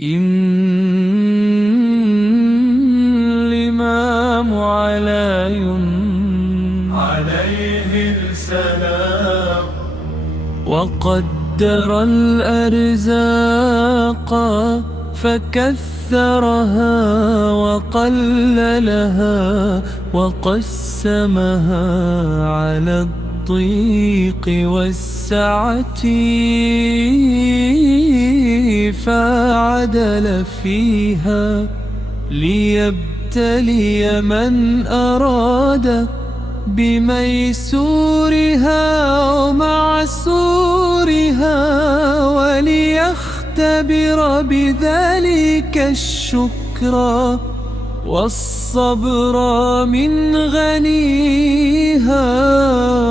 الإمام عليه السلام وقدر الأرزاق فكثرها وقللها وقسمها على الضيق والسعة فعدل فيها ليبتلي من أراد بميسورها ومعسورها وليختبر بذلك الشكر والصبر من غنيها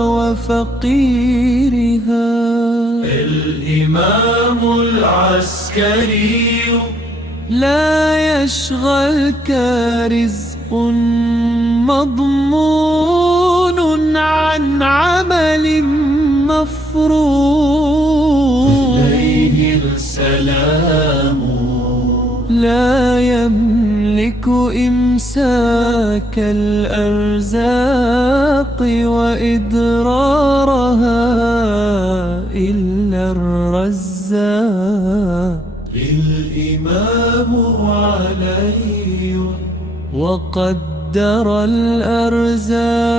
وفقيرها. الإمام العسكري لا يشغلك رزق مضمون عن عمل مفروض، إليه السلام لا يملك إمساك الأرزاق وإدرارها إلا الرزاق. الإمام علي وقدر الأرزاق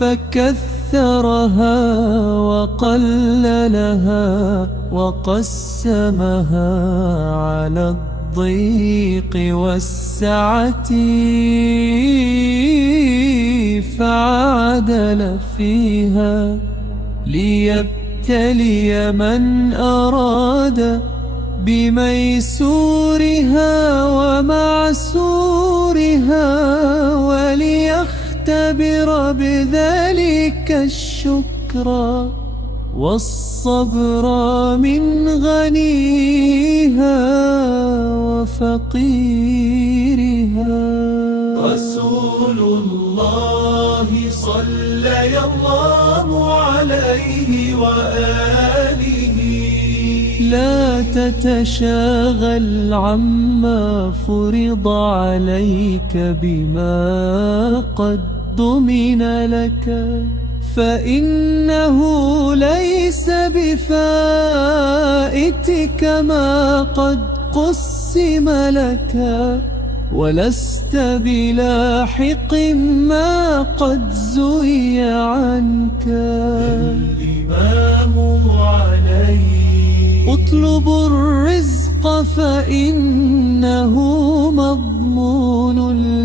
فكثرها وقللها وقسمها على الضيق والسعة فعدل فيها ليبتلي من أراد بميسورها ومعسورها وليختبر بذلك الشكر والصبر من غنيها وفقيرها. رسول الله صلى الله عليه وآله لا تتشاغل عما فرض عليك بما قد ضمن لك، فإنه ليس بفائتك ما قد قسم لك، ولست بلاحق ما قد زوي عنك. الإمام عليه اطلب الرزق فإنه مضمون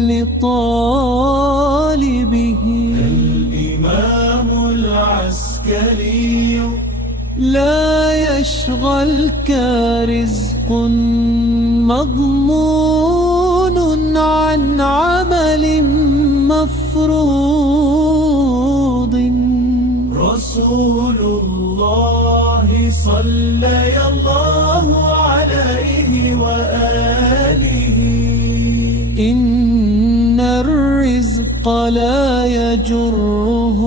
لطالبه. الإمام العسكري لا يشغلك رزق مضمون عن عمل مفروض. رسول الله صلى الله عليه وآله إن الرزق لا يجره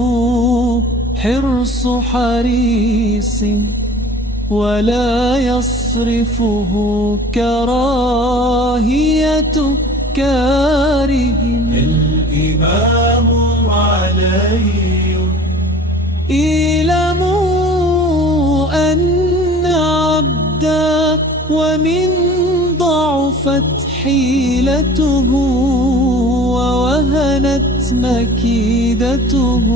حرص حريص ولا يصرفه كراهية كاره. الإمام علي اعلموا أن عبدا ومن ضعفت حيلته ووهنت مكيدته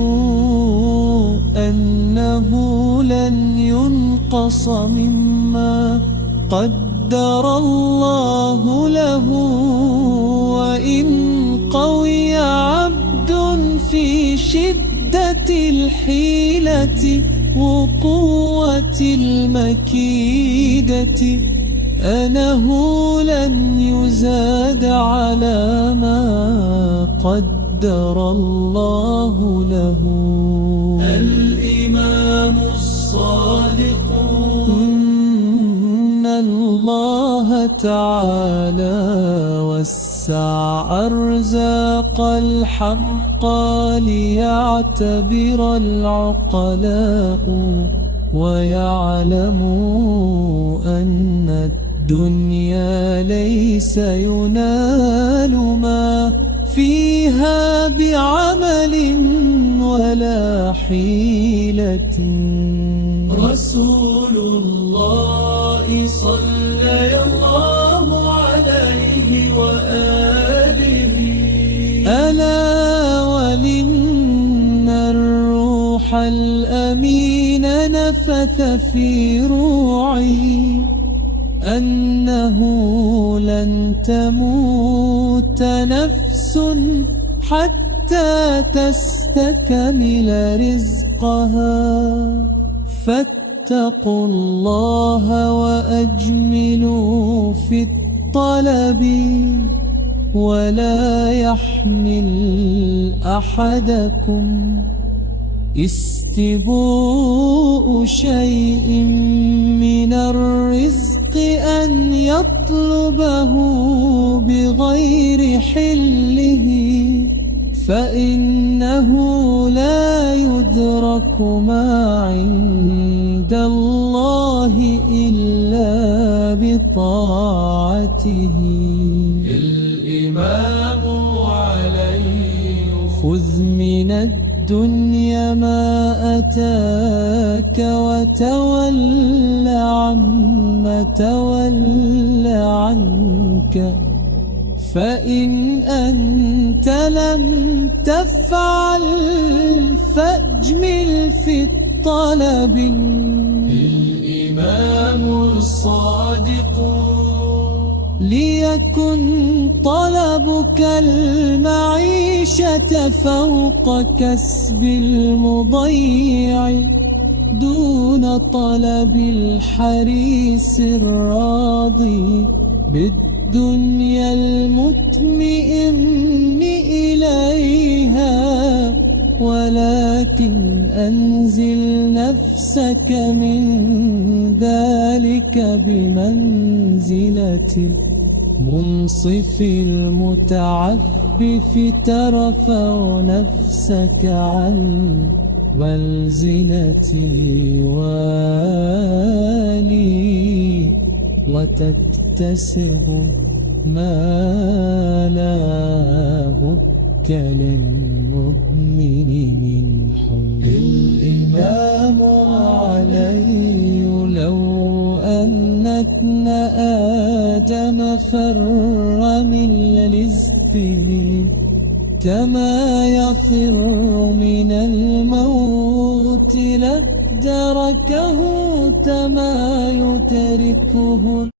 أنه لن ينقص مما قدر الله له. وإن قوي عبد في شدة الحيلة وقوة المكيدة أنه لن يزاد على ما قدر الله له. الإمام الصادق إن الله تعالى وسع أرزاق الحق ليعتبر العقلاء ويعلموا أن الدنيا ليس ينال ما فيها بعمل ولا حيلة. رسول الله صلى الله عليه وآله ألا ولن الروح الأمين نفث في روعي أنه لن تموت نفس حتى تستكمل رزقها. فاتقوا الله وأجملوا في الطلب ولا يحمل أحدكم استبوء شيء من الرزق أن يطلبه بغير حله، فإنه لا يدرك ما عند الله إلا بطاعته. الإمام عليه خذ من الدنيا ما أتاك وتول عما تول عنك، فإن أنت لم تفعل فاجمل في الطلب. الإمام الصادق ليكن طلبك المعيشة فوق كسب المضيع دون طلب الحريص الراضي بالدنيا المطمئن إليها. ولكن أنزل نفسك من ذلك بمنزلة المنصف المتعفف ترفع نفسك عن منزلة الوالي وتتسع ما لا بك للمؤمن من حول. الإمام علي لو أن ابن آدم فر من الإذن كما يفر من الموت لدركه كما يتركه